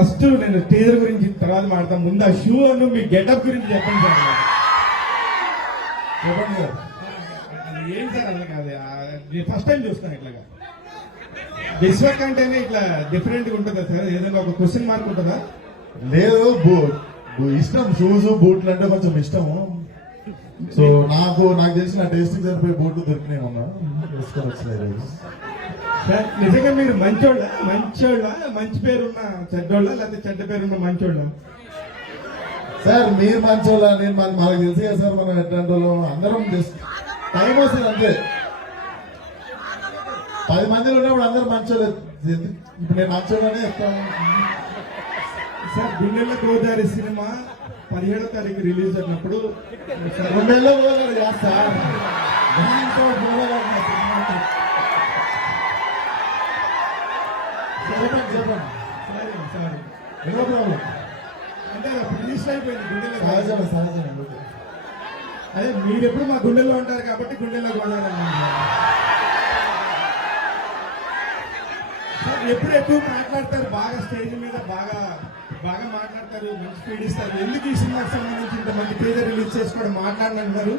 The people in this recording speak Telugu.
ఫస్ట్ నేను టీజర్ గురించి తర్వాత మాడతాను. ముందు ఆ షూ అను మీ గెటప్ గురించి చెప్పండి సార్. చెప్పండి సార్. అది ఏం సార్ అలా కాదు, నేను ఫస్ట్ టైం చూస్తాను ఇట్లాగా. విశ్వక్ అంటేనే ఇట్లా డిఫరెంట్ గా ఉంటుందా సార్? ఏదైనా ఒక క్వశ్చన్ మార్క్ ఉంటుందా? లేదు, ఇష్టం షూస్ బూట్లు అంటే కొంచెం ఇష్టము. సో నాకు తెలిసిన టేస్టింగ్ సరిపోయి బూట్లు దొరికినాయి మొన్న, వేసుకొని వచ్చినాయి. సార్ నిజంగా మీరు మంచోళ్ళ, మంచి పేరున్న చెడ్డోళ్ళ, లేకపోతే చెడ్డ పేరున్న మంచోళ్ళ? సార్ మీరు మంచోళ్ళ, నేను మనకు తెలుసు కదా సార్, మనం ఎట్లాంటి వాళ్ళు అందరం టైం వస్తుంది అంతే. 10 మందిలో ఉన్నప్పుడు అందరూ మంచోళ్ళు. ఇప్పుడు నేను మంచోళ్ళనే చెప్తాను సార్. గుండెల్లో గోదావరి సినిమా 17వ తారీఖు రిలీజ్ అయినప్పుడు 2 నెలల్లో పోగలరు కాదు సార్. చెప్పండి సారీ ఎన్నో ప్రాబ్లం. అంటే అప్పుడు రిలీజ్ అయిపోయింది గుండెల్లో. సహజమే. అదే మీరు ఎప్పుడు మా గుండెల్లో ఉంటారు కాబట్టి గుండెల్లో గోదావరి అన్నారు సార్. ఎప్పుడు ఎక్కువ మాట్లాడతారు, బాగా స్టేజ్ మీద బాగా మాట్లాడతారు, మంచి స్పీడ్ ఇస్తారు. ఎందుకు ఈ సినిమాకి సంబంధించి ఇంత మంది టీజర్ రిలీజ్ చేసుకోవడం మాట్లాడినంటున్నారు?